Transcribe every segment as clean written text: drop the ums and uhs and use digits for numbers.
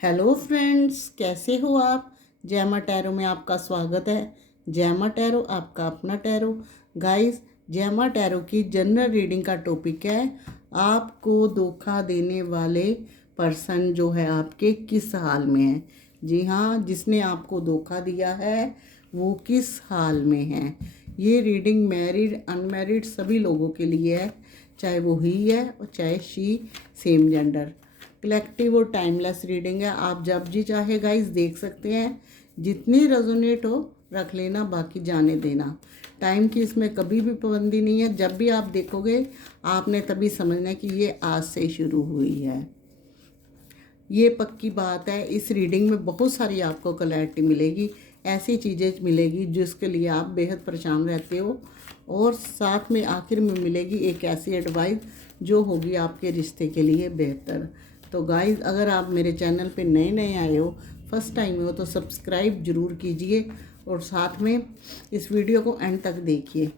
Hello friends, कैसे हो आप। जैमा टैरो में आपका स्वागत है। जैमा टैरो आपका अपना टैरो। गाइस, जैमा टैरो की जनरल रीडिंग का टॉपिक है आपको धोखा देने वाले पर्सन जो है आपके किस हाल में है। जी हाँ, जिसने आपको धोखा दिया है वो किस हाल में है। ये रीडिंग मैरिड अनमैरिड सभी लोगों के लिए है, चाहे वो ही है और चाहे शी, सेम जेंडर। कलेक्टिव और टाइमलेस रीडिंग है, आप जब जी चाहे गाइस देख सकते हैं। जितनी रेजोनेट हो रख लेना, बाकी जाने देना। टाइम की इसमें कभी भी पाबंदी नहीं है। जब भी आप देखोगे आपने तभी समझना है कि ये आज से शुरू हुई है। ये पक्की बात है, इस रीडिंग में बहुत सारी आपको क्लैरिटी मिलेगी, ऐसी चीज़ें मिलेगी जिसके लिए आप बेहद परेशान रहते हो। और साथ में आखिर में मिलेगी एक ऐसी एडवाइस जो होगी आपके रिश्ते के लिए बेहतर। तो गाइस, अगर आप मेरे चैनल पे नए नए आए हो, फर्स्ट टाइम हो, तो सब्सक्राइब ज़रूर कीजिए और साथ में इस वीडियो को एंड तक देखिए।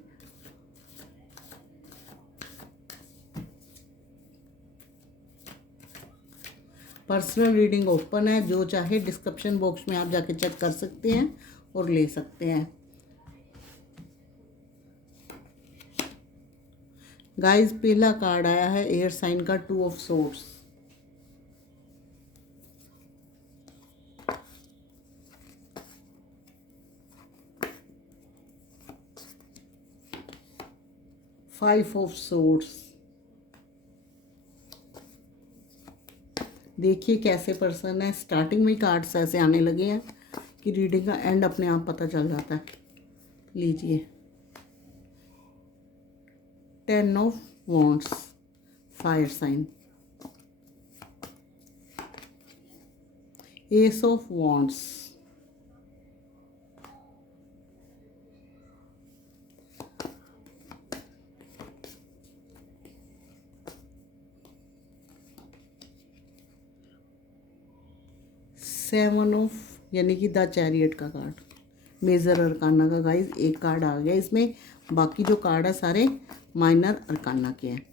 पर्सनल रीडिंग ओपन है, जो चाहे डिस्क्रिप्शन बॉक्स में आप जाके चेक कर सकते हैं और ले सकते हैं। गाइस, पहला कार्ड आया है एयर साइन का, 2 of swords. Five of swords. देखिए कैसे पर्सन है। स्टार्टिंग में ही कार्ड्स ऐसे आने लगे हैं कि रीडिंग का एंड अपने आप पता चल जाता है। लीजिए, 10 of wands, fire sign. Ace of wands, 7 of यानी कि द चैरियट का कार्ड, मेजर अरकाना का। गाइस, एक कार्ड आ गया इसमें, बाकी जो कार्ड है सारे माइनर अरकाना के हैं।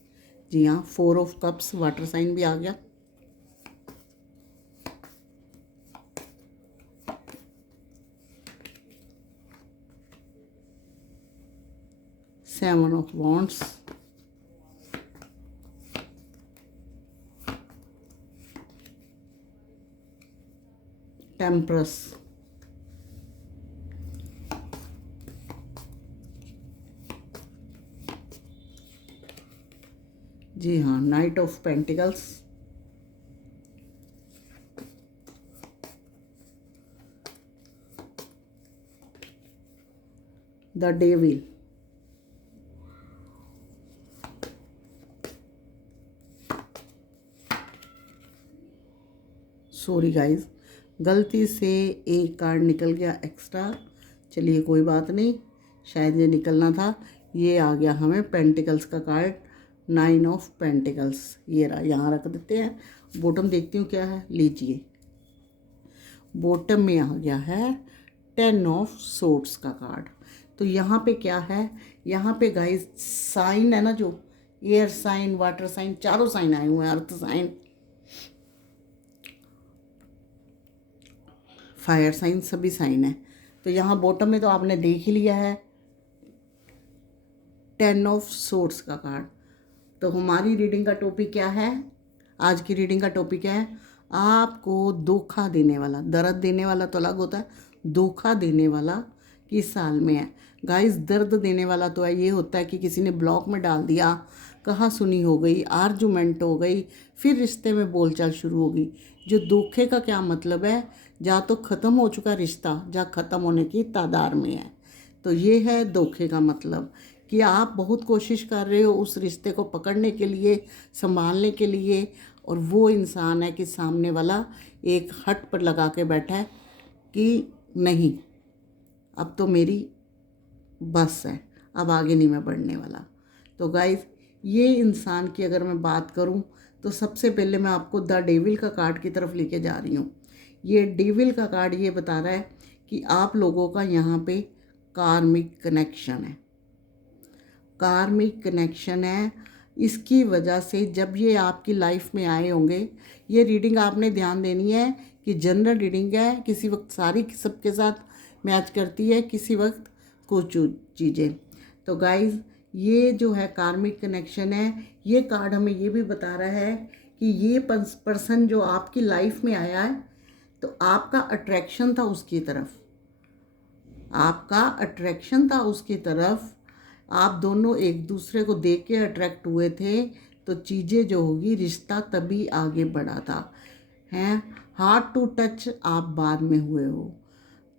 जी हाँ, 4 ऑफ कप्स, वाटर साइन भी आ गया। सेवन ऑफ वॉन्ड्स, टेम्परस, जी हाँ, night of pentacles, the devil, sorry guys, गलती से एक कार्ड निकल गया एक्स्ट्रा। चलिए कोई बात नहीं, शायद ये निकलना था। ये आ गया हमें पेंटिकल्स का कार्ड, 9 ऑफ पेंटिकल्स। ये रहा, यहाँ रख देते हैं। बॉटम देखती हूँ क्या है। लीजिए, बॉटम में आ गया है 10 ऑफ सोर्ड्स का कार्ड। तो यहाँ पे क्या है, यहाँ पे गाइस साइन है ना, जो एयर साइन, वाटर साइन, चारों साइन आए हुए हैं, अर्थ साइन, फायर साइन, सभी साइन है। तो यहाँ बॉटम में तो आपने देख ही लिया है 10 ऑफ सोर्ड्स का कार्ड। तो हमारी रीडिंग का टॉपिक क्या है, आज की रीडिंग का टॉपिक है आपको धोखा देने वाला। दर्द देने वाला तो अलग होता है, धोखा देने वाला किस साल में है। गाइस, दर्द देने वाला तो ये होता है कि किसी ने ब्लॉक में डाल दिया, कहा सुनी हो गई, आर्गुमेंट हो गई, फिर रिश्ते में बोलचाल शुरू हो गई। जो धोखे का क्या मतलब है, या तो ख़त्म हो चुका रिश्ता या ख़त्म होने की तादार में है। तो ये है धोखे का मतलब, कि आप बहुत कोशिश कर रहे हो उस रिश्ते को पकड़ने के लिए, संभालने के लिए, और वो इंसान है कि सामने वाला एक हट पर लगा के बैठा है कि नहीं, अब तो मेरी बस है, अब आगे नहीं मैं बढ़ने वाला। तो गाइस, ये इंसान की अगर मैं बात करूं तो सबसे पहले मैं आपको द डेविल का कार्ड की तरफ लेके जा रही हूँ। ये डेविल का कार्ड ये बता रहा है कि आप लोगों का यहाँ पे कार्मिक कनेक्शन है, कार्मिक कनेक्शन है। इसकी वजह से जब ये आपकी लाइफ में आए होंगे, ये रीडिंग आपने ध्यान देनी है कि जनरल रीडिंग है, किसी वक्त सारी सबके साथ मैच करती है, किसी वक्त कुछ चीज़ें। तो गाइस ये जो है कार्मिक कनेक्शन है, ये कार्ड हमें ये भी बता रहा है कि ये पर्सन जो आपकी लाइफ में आया है तो आपका अट्रैक्शन था उसकी तरफ, आपका अट्रैक्शन था उसकी तरफ, आप दोनों एक दूसरे को देख के अट्रैक्ट हुए थे। तो चीज़ें जो होगी, रिश्ता तभी आगे बढ़ा था, हैं। हार्ट टू टच आप बाद में हुए हो।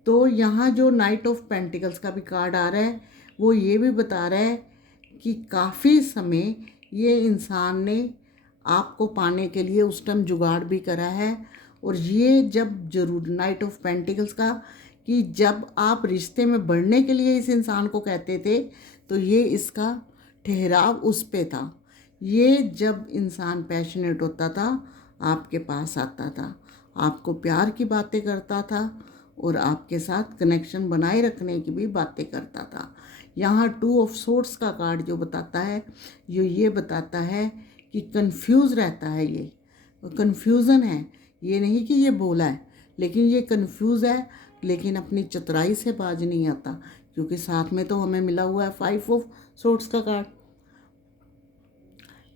तो यहाँ जो नाइट ऑफ पेंटिकल्स का भी कार्ड आ रहा है, वो ये भी बता रहा है कि काफ़ी समय ये इंसान ने आपको पाने के लिए उस टाइम जुगाड़ भी करा है। और ये जब जरूर नाइट ऑफ पेंटिकल्स का कि जब आप रिश्ते में बढ़ने के लिए इस इंसान को कहते थे तो ये इसका ठहराव उस पे था। ये जब इंसान पैशनेट होता था आपके पास आता था, आपको प्यार की बातें करता था और आपके साथ कनेक्शन बनाए रखने की भी बातें करता था। यहाँ 2 ऑफ सोर्ड्स का कार्ड जो बताता है, ये बताता है कि कंफ्यूज रहता है। ये कंफ्यूजन है, ये नहीं कि ये बोला है, लेकिन ये कंफ्यूज है, लेकिन अपनी चतुराई से बाज नहीं आता, क्योंकि साथ में तो हमें मिला हुआ है 5 ऑफ सोर्ड्स का कार्ड।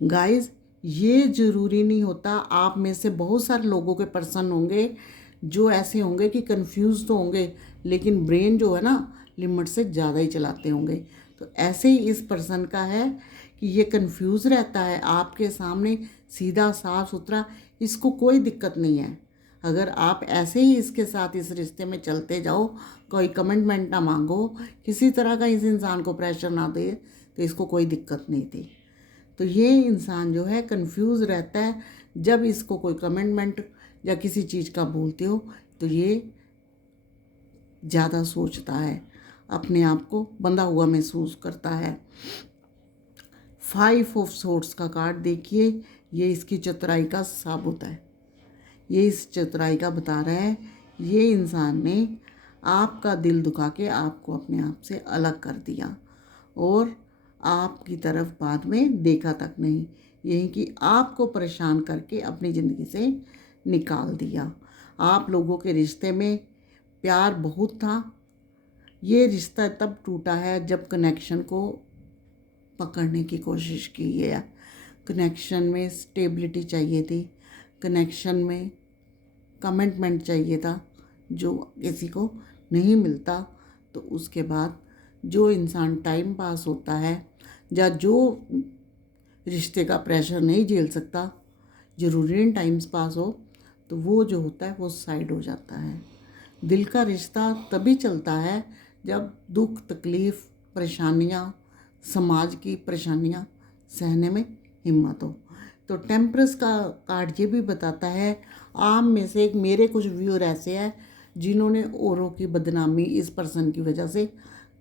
गाइस ये ज़रूरी नहीं होता, आप में से बहुत सारे लोगों के पर्सन होंगे जो ऐसे होंगे कि कंफ्यूज तो होंगे, लेकिन ब्रेन जो है ना लिमिट से ज़्यादा ही चलाते होंगे। तो ऐसे ही इस पर्सन का है कि ये कंफ्यूज रहता है आपके सामने, सीधा साफ सुथरा, इसको कोई दिक्कत नहीं है। अगर आप ऐसे ही इसके साथ इस रिश्ते में चलते जाओ, कोई कमिटमेंट ना मांगो, किसी तरह का इस इंसान को प्रेशर ना दे, तो इसको कोई दिक्कत नहीं थी। तो ये इंसान जो है कंफ्यूज रहता है, जब इसको कोई कमिटमेंट या किसी चीज़ का बोलते हो तो ये ज़्यादा सोचता है, अपने आप को बंधा हुआ महसूस करता है। 5 ऑफ सोर्ड्स का कार्ड देखिए, ये इसकी चतुराई का साबुत है, ये इस चतुराई का बता रहा है। ये इंसान ने आपका दिल दुखा के आपको अपने आप से अलग कर दिया और आपकी तरफ बाद में देखा तक नहीं, यही कि आपको परेशान करके अपनी ज़िंदगी से निकाल दिया। आप लोगों के रिश्ते में प्यार बहुत था, ये रिश्ता तब टूटा है जब कनेक्शन को पकड़ने की कोशिश की है। कनेक्शन में स्टेबिलिटी चाहिए थी, कनेक्शन में कमिटमेंट चाहिए था, जो किसी को नहीं मिलता। तो उसके बाद जो इंसान टाइम पास होता है या जो रिश्ते का प्रेशर नहीं झेल सकता, ज़रूरी नहीं टाइम्स पास हो, तो वो जो होता है वो साइड हो जाता है। दिल का रिश्ता तभी चलता है जब दुख तकलीफ़ परेशानियाँ, समाज की परेशानियाँ सहने में हिम्मत हो। तो टेम्परस का कार्ड ये भी बताता है, आप में से एक मेरे कुछ व्यूअर ऐसे हैं जिन्होंने औरों की बदनामी इस पर्सन की वजह से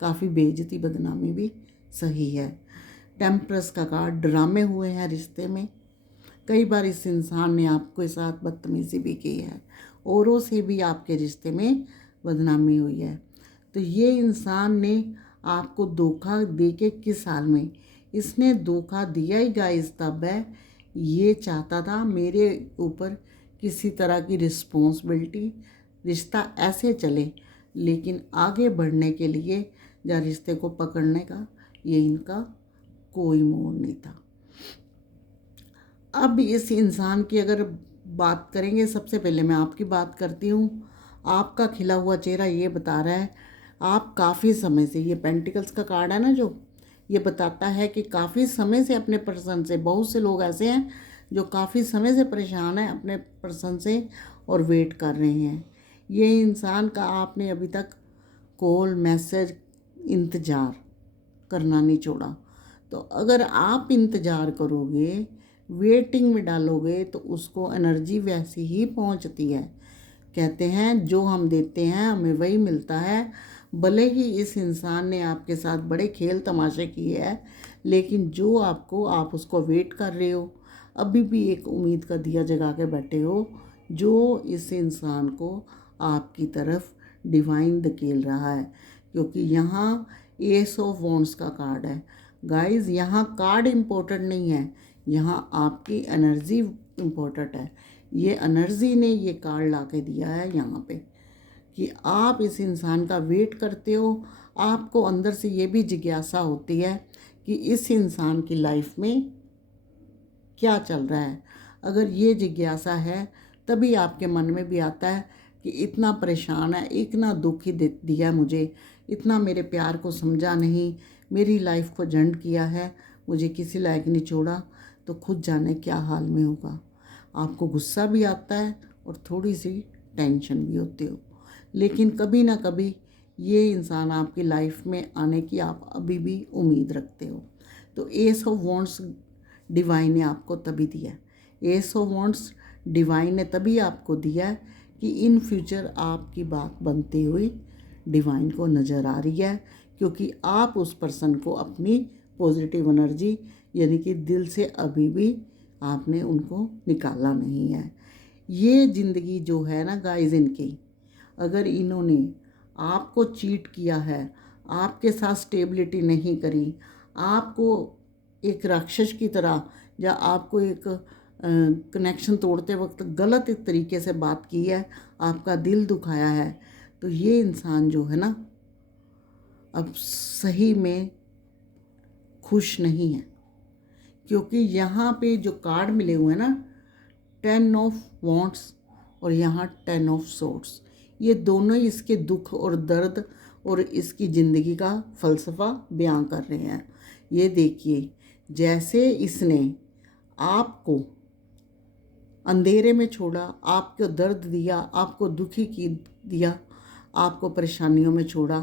काफ़ी बेइज्जती बदनामी भी सही है। टेम्परस का कार्ड ड्रामे हुए हैं रिश्ते में, कई बार इस इंसान ने आपके साथ बदतमीज़ी भी की है, औरों से भी आपके रिश्ते में बदनामी हुई है। तो ये इंसान ने आपको धोखा दे के किस हाल में, इसने धोखा दिया ही गाइस तब है, ये चाहता था मेरे ऊपर किसी तरह की रिस्पॉन्सिबिलिटी, रिश्ता ऐसे चले, लेकिन आगे बढ़ने के लिए या रिश्ते को पकड़ने का ये इनका कोई मोड़ नहीं था। अब इस इंसान की अगर बात करेंगे, सबसे पहले मैं आपकी बात करती हूँ। आपका खिला हुआ चेहरा ये बता रहा है आप काफ़ी समय से, ये पेंटिकल्स का कार्ड है ना, जो ये बताता है कि काफ़ी समय से अपने पर्सन से, बहुत से लोग ऐसे हैं जो काफ़ी समय से परेशान हैं अपने पर्सन से और वेट कर रहे हैं। ये इंसान का आपने अभी तक कॉल मैसेज इंतज़ार करना नहीं छोड़ा। तो अगर आप इंतज़ार करोगे, वेटिंग में डालोगे, तो उसको एनर्जी वैसी ही पहुंचती है। कहते हैं जो हम देते हैं हमें वही मिलता है। भले ही इस इंसान ने आपके साथ बड़े खेल तमाशे किए हैं, लेकिन जो आपको, आप उसको वेट कर रहे हो, अभी भी एक उम्मीद का दिया जगा के बैठे हो, जो इस इंसान को आपकी तरफ डिवाइन धकेल रहा है। क्योंकि यहाँ एस ऑफ वॉन्ड्स का कार्ड है। गाइस यहाँ कार्ड इम्पोर्टेंट नहीं है, यहाँ आपकी एनर्जी इम्पोर्टेंट है। ये एनर्जी ने ये कार्ड ला के दिया है यहाँ पे कि आप इस इंसान का वेट करते हो। आपको अंदर से ये भी जिज्ञासा होती है कि इस इंसान की लाइफ में क्या चल रहा है। अगर ये जिज्ञासा है तभी आपके मन में भी आता है कि इतना परेशान है, इतना दुख ही दिया मुझे, इतना मेरे प्यार को समझा नहीं, मेरी लाइफ को झंड किया है, मुझे किसी लायक नहीं छोड़ा, तो खुद जाने क्या हाल में होगा। आपको गुस्सा भी आता है और थोड़ी सी टेंशन भी होती हो, लेकिन कभी ना कभी ये इंसान आपकी लाइफ में आने की आप अभी भी उम्मीद रखते हो। तो एस ऑफ वॉन्ड्स डिवाइन ने आपको तभी दिया, एस ऑफ वॉन्ड्स डिवाइन ने तभी आपको दिया है कि इन फ्यूचर आपकी बात बनती हुई डिवाइन को नज़र आ रही है, क्योंकि आप उस पर्सन को अपनी पॉजिटिव एनर्जी यानी कि दिल से अभी भी आपने उनको निकाला नहीं है। ये ज़िंदगी जो है ना गाइस, इनकी अगर इन्होंने आपको चीट किया है, आपके साथ स्टेबिलिटी नहीं करी, आपको एक राक्षस की तरह या आपको एक कनेक्शन तोड़ते वक्त गलत तरीके से बात की है, आपका दिल दुखाया है, तो ये इंसान जो है ना अब सही में खुश नहीं है। क्योंकि यहाँ पे जो कार्ड मिले हुए हैं ना, 10 ऑफ वॉन्ड्स और यहाँ 10 ऑफ सोर्ड्स, ये दोनों ही इसके दुख और दर्द और इसकी ज़िंदगी का फ़लसफ़ा बयां कर रहे हैं। ये देखिए, जैसे इसने आपको अंधेरे में छोड़ा, आपको दर्द दिया, आपको दुखी की दिया, आपको परेशानियों में छोड़ा,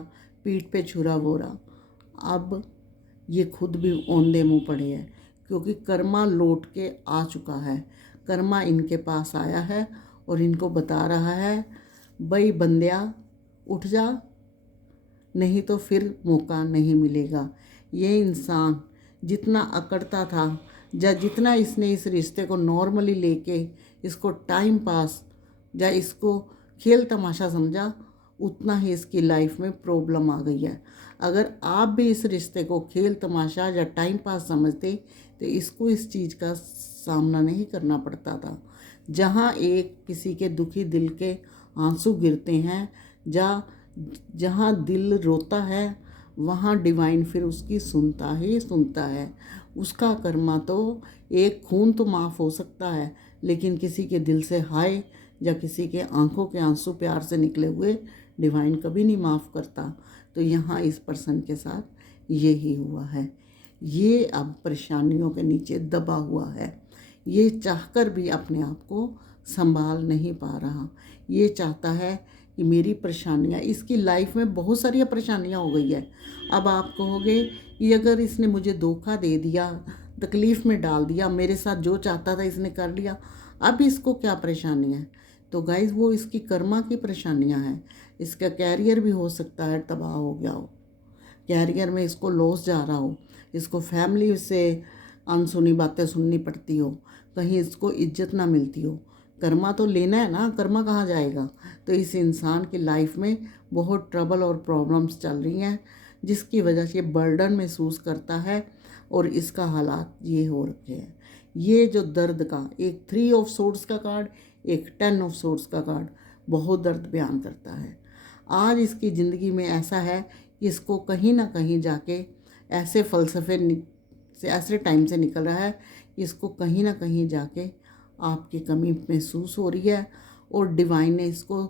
पीठ पे छुरा बोरा, अब ये खुद भी औंधे मुँह पड़े हैं, क्योंकि कर्मा लौट के आ चुका है। कर्मा इनके पास आया है और इनको बता रहा है, भाई बंदिया उठ जा, नहीं तो फिर मौका नहीं मिलेगा। ये इंसान जितना अकड़ता था या जितना इसने इस रिश्ते को नॉर्मली लेके इसको टाइम पास या इसको खेल तमाशा समझा, उतना ही इसकी लाइफ में प्रॉब्लम आ गई है। अगर आप भी इस रिश्ते को खेल तमाशा या टाइम पास समझते तो इसको इस चीज़ का सामना नहीं करना पड़ता था। जहाँ एक किसी के दुखी दिल के आंसू गिरते हैं, जहाँ दिल रोता है, वहाँ डिवाइन फिर उसकी सुनता ही सुनता है। उसका कर्मा तो एक खून तो माफ़ हो सकता है, लेकिन किसी के दिल से हाय या किसी के आंखों के आंसू प्यार से निकले हुए डिवाइन कभी नहीं माफ़ करता। तो यहाँ इस पर्सन के साथ यही हुआ है। ये अब परेशानियों के नीचे दबा हुआ है, ये चाहकर भी अपने आप को संभाल नहीं पा रहा। ये चाहता है कि मेरी परेशानियाँ, इसकी लाइफ में बहुत सारी परेशानियाँ हो गई है। अब आप कहोगे कि अगर इसने मुझे धोखा दे दिया, तकलीफ़ में डाल दिया, मेरे साथ जो चाहता था इसने कर लिया, अब इसको क्या परेशानी है? तो गाइज़ वो इसकी कर्मा की परेशानियाँ हैं। इसका कैरियर भी हो सकता है तबाह हो गया हो, कैरियर में इसको लॉस जा रहा हो, इसको फैमिली से अनसुनी बातें सुननी पड़ती हो, कहीं इसको इज्जत ना मिलती हो। कर्मा तो लेना है ना, कर्मा कहाँ जाएगा? तो इस इंसान की लाइफ में बहुत ट्रबल और प्रॉब्लम्स चल रही हैं, जिसकी वजह से बर्डन महसूस करता है और इसका हालात ये हो रखे हैं। ये जो दर्द का एक 3 ऑफ सोर्ड्स का कार्ड, एक 10 ऑफ सोर्ड्स का कार्ड बहुत दर्द बयान करता है। आज इसकी ज़िंदगी में ऐसा है कि इसको कहीं ना कहीं जाके ऐसे फ़लसफ़े से ऐसे टाइम से निकल रहा है कि इसको कहीं ना कहीं जाके आपकी कमी महसूस हो रही है। और डिवाइन ने इसको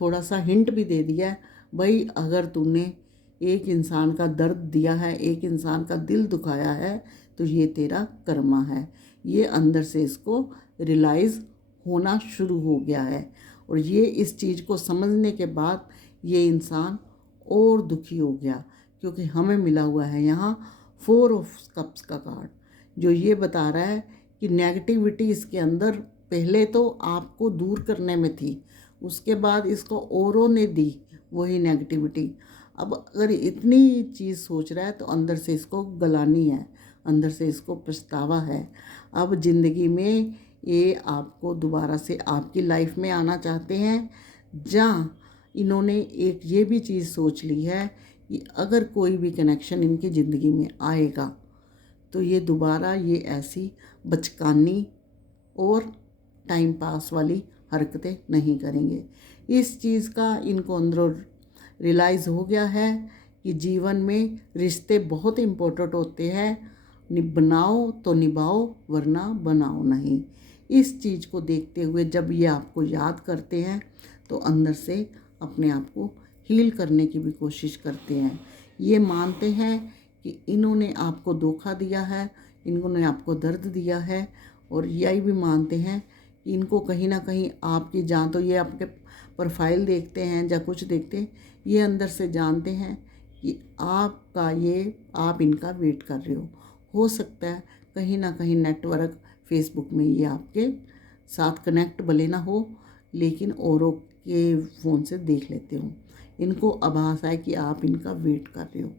थोड़ा सा हिंट भी दे दिया है, भाई अगर तूने एक इंसान का दर्द दिया है, एक इंसान का दिल दुखाया है, तो ये तेरा कर्मा है। ये अंदर से इसको रियलाइज़ होना शुरू हो गया है, और ये इस चीज़ को समझने के बाद ये इंसान और दुखी हो गया, क्योंकि हमें मिला हुआ है यहाँ 4 ऑफ कप्स का कार्ड, जो ये बता रहा है कि नेगेटिविटी इसके अंदर पहले तो आपको दूर करने में थी, उसके बाद इसको औरों ने दी वही नेगेटिविटी। अब अगर इतनी चीज़ सोच रहा है तो अंदर से इसको गलानी है, अंदर से इसको पछतावा है। अब ज़िंदगी में ये आपको दोबारा से आपकी लाइफ में आना चाहते हैं, जहाँ इन्होंने एक ये भी चीज़ सोच ली है कि अगर कोई भी कनेक्शन इनकी ज़िंदगी में आएगा तो ये दोबारा ये ऐसी बचकानी और टाइम पास वाली हरकतें नहीं करेंगे। इस चीज़ का इनको अंदरों रियलाइज़ हो गया है कि जीवन में रिश्ते बहुत इम्पोर्टेंट होते हैं, बनाओ तो निभाओ वरना बनाओ नहीं। इस चीज़ को देखते हुए जब ये आपको याद करते हैं तो अंदर से अपने आप को हील करने की भी कोशिश करते हैं। ये मानते हैं कि इन्होंने आपको धोखा दिया है, इन्होंने आपको दर्द दिया है, और यही भी मानते हैं कि इनको कहीं ना कहीं आपकी जान, तो ये आपके प्रोफाइल देखते हैं या कुछ देखते हैं, ये अंदर से जानते हैं कि आपका ये आप इनका वेट कर रहे हो सकता है कहीं ना कहीं नेटवर्क फेसबुक में ये आपके साथ कनेक्ट भले ना हो, लेकिन औरों के फ़ोन से देख लेते हो। इनको आभास है कि आप इनका वेट कर रहे हो।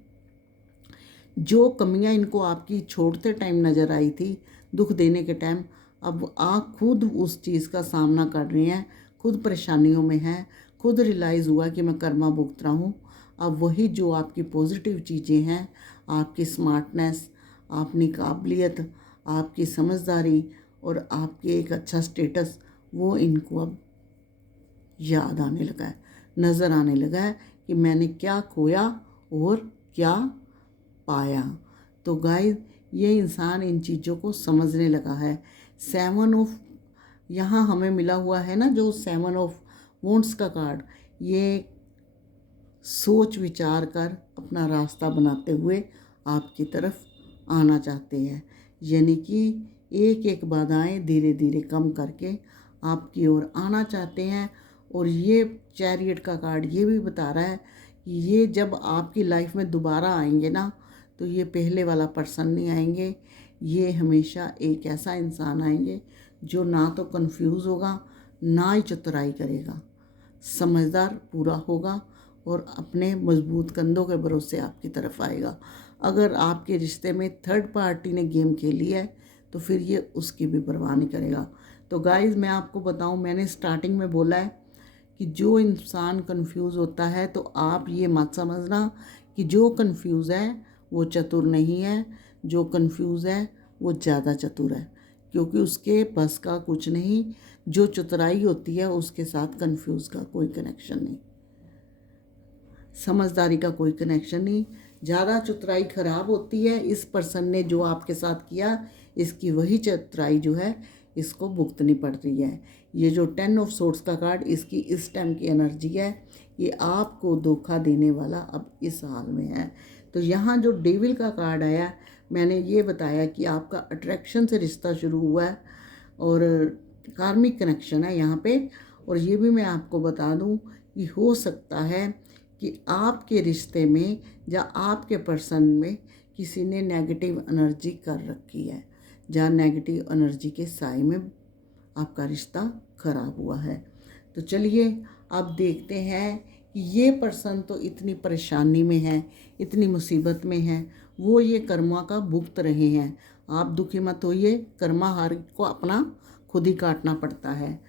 जो कमियां इनको आपकी छोड़ते टाइम नज़र आई थी, दुख देने के टाइम, अब आप खुद उस चीज़ का सामना कर रहे हैं, खुद परेशानियों में हैं, खुद रियलाइज़ हुआ कि मैं कर्मा भुगत रहा हूँ। अब वही जो आपकी पॉजिटिव चीज़ें हैं, आपकी स्मार्टनेस, अपनी काबिलियत, आपकी समझदारी और आपके एक अच्छा स्टेटस, वो इनको अब याद आने लगा है, नज़र आने लगा है कि मैंने क्या खोया और क्या पाया। तो गाइस, ये इंसान इन चीज़ों को समझने लगा है। 7 ऑफ यहाँ हमें मिला हुआ है ना, जो 7 ऑफ वॉन्ड्स का कार्ड, ये सोच विचार कर अपना रास्ता बनाते हुए आपकी तरफ आना चाहते हैं, यानी कि एक एक बाधाएं धीरे धीरे कम करके आपकी ओर आना चाहते हैं। और ये चैरियट का कार्ड ये भी बता रहा है कि ये जब आपकी लाइफ में दोबारा आएंगे ना, तो ये पहले वाला पर्सन नहीं आएंगे, ये हमेशा एक ऐसा इंसान आएंगे जो ना तो कंफ्यूज होगा, ना ही चतुराई करेगा, समझदार पूरा होगा और अपने मजबूत कंधों के भरोसे आपकी तरफ आएगा। अगर आपके रिश्ते में थर्ड पार्टी ने गेम खेली है तो फिर ये उसकी भी परवाह नहीं करेगा। तो गाइज़, मैं आपको बताऊं, मैंने स्टार्टिंग में बोला है कि जो इंसान कंफ्यूज होता है, तो आप ये मत समझना कि जो कंफ्यूज है वो चतुर नहीं है, जो कंफ्यूज है वो ज़्यादा चतुर है, क्योंकि उसके बस का कुछ नहीं। जो चतुराई होती है उसके साथ कंफ्यूज का कोई कनेक्शन नहीं, समझदारी का कोई कनेक्शन नहीं। ज़्यादा चतुराई खराब होती है। इस पर्सन ने जो आपके साथ किया, इसकी वही चतुराई जो है इसको भुगतनी पड़ रही है। ये जो 10 ऑफ सोर्ड्स का कार्ड, इसकी इस टाइम की एनर्जी है, ये आपको धोखा देने वाला अब इस हाल में है। तो यहाँ जो डेविल का कार्ड आया, मैंने ये बताया कि आपका अट्रैक्शन से रिश्ता शुरू हुआ है और कार्मिक कनेक्शन है यहाँ पे। और ये भी मैं आपको बता दूँ कि हो सकता है कि आपके रिश्ते में या आपके पर्सन में किसी ने नेगेटिव एनर्जी कर रखी है, जहाँ नेगेटिव एनर्जी के साए में आपका रिश्ता खराब हुआ है। तो चलिए अब देखते हैं कि ये पर्सन तो इतनी परेशानी में है, इतनी मुसीबत में है, वो ये कर्मा का भुगत रहे हैं। आप दुखी मत होइए, कर्मा हार को अपना खुद ही काटना पड़ता है।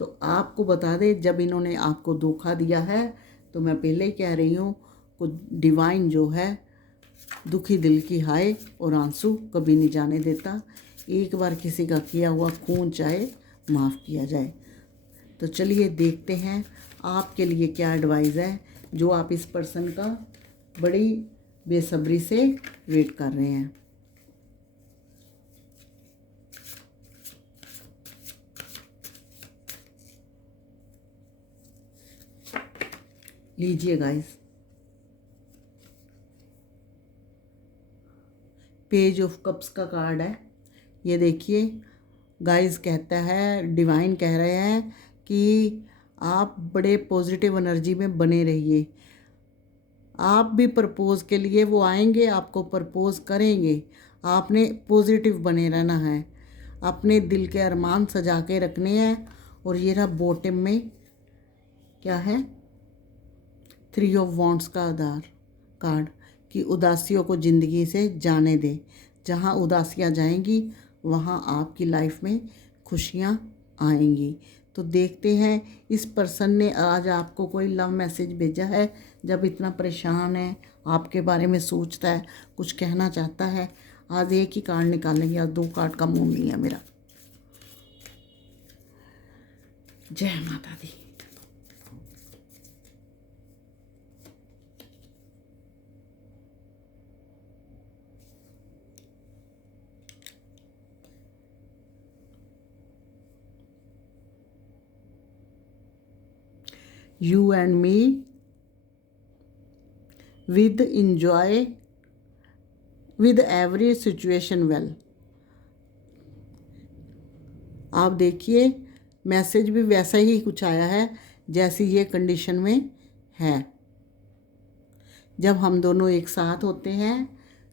तो आपको बता दें, जब इन्होंने आपको धोखा दिया है, तो मैं पहले ही कह रही हूँ, कुछ डिवाइन जो है दुखी दिल की हाय और आंसू कभी नहीं जाने देता। एक बार किसी का किया हुआ खून चाहे माफ़ किया जाए। तो चलिए देखते हैं आपके लिए क्या एडवाइस है, जो आप इस पर्सन का बड़ी बेसब्री से वेट कर रहे हैं। लीजिए गाइस, पेज ऑफ कप्स का कार्ड है। ये देखिए गाइस, कहता है, डिवाइन कह रहे हैं कि आप बड़े पॉजिटिव एनर्जी में बने रहिए। आप भी प्रपोज के लिए वो आएंगे, आपको प्रपोज करेंगे। आपने पॉजिटिव बने रहना है, अपने दिल के अरमान सजा के रखने हैं। और ये रहा बॉटम में क्या है, 3 ऑफ वॉन्ड्स का आधार कार्ड, कि उदासियों को ज़िंदगी से जाने दे। जहाँ उदासियाँ जाएंगी वहाँ आपकी लाइफ में खुशियाँ आएंगी। तो देखते हैं, इस पर्सन ने आज आपको कोई लव मैसेज भेजा है, जब इतना परेशान है, आपके बारे में सोचता है, कुछ कहना चाहता है। आज एक ही कार्ड निकालेंगे, आज 2 कार्ड का मूड नहीं है मेरा। जय माता दी। You and me with enjoy with every situation well। आप देखिए मैसेज भी वैसा ही कुछ आया है जैसी ये कंडीशन में है। जब हम दोनों एक साथ होते हैं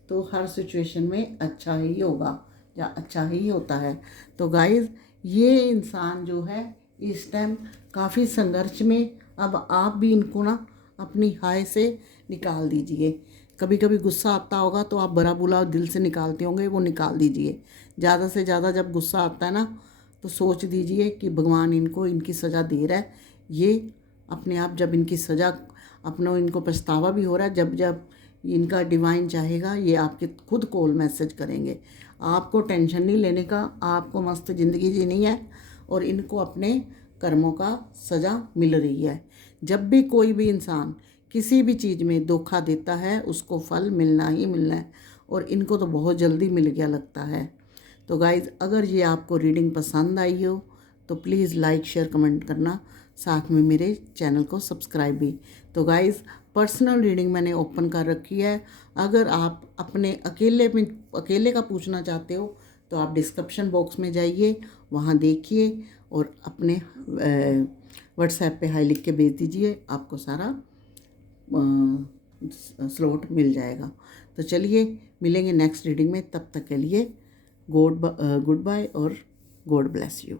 तो हर सिचुएशन में अच्छा ही होगा या अच्छा ही होता है। तो गाइस ये इंसान जो है इस टाइम काफ़ी संघर्ष में, अब आप भी इनको ना अपनी हाय से निकाल दीजिए। कभी कभी गुस्सा आता होगा तो आप बुरा बुला दिल से निकालते होंगे, वो निकाल दीजिए। ज़्यादा से ज़्यादा जब गुस्सा आता है ना तो सोच दीजिए कि भगवान इनको इनकी सज़ा दे रहा है। ये अपने आप जब इनकी सज़ा अपना इनको पछतावा भी हो रहा है, जब जब इनका डिवाइन चाहेगा ये आपके खुद कॉल मैसेज करेंगे। आपको टेंशन नहीं लेने का, आपको मस्त ज़िंदगी जीनी है और इनको अपने कर्मों का सज़ा मिल रही है। जब भी कोई भी इंसान किसी भी चीज़ में धोखा देता है उसको फल मिलना ही मिलना है, और इनको तो बहुत जल्दी मिल गया लगता है। तो गाइज़ अगर ये आपको रीडिंग पसंद आई हो तो प्लीज़ लाइक शेयर कमेंट करना, साथ में मेरे चैनल को सब्सक्राइब भी। तो गाइज़ पर्सनल रीडिंग मैंने ओपन कर रखी है। अगर आप अपने अकेले का पूछना चाहते हो तो आप डिस्क्रिप्शन बॉक्स में जाइए, वहाँ देखिए और अपने व्हाट्सएप पे हाई लिख के भेज दीजिए, आपको सारा स्लॉट मिल जाएगा। तो चलिए मिलेंगे नेक्स्ट रीडिंग में, तब तक के लिए गुड बाय और गॉड ब्लेस यू।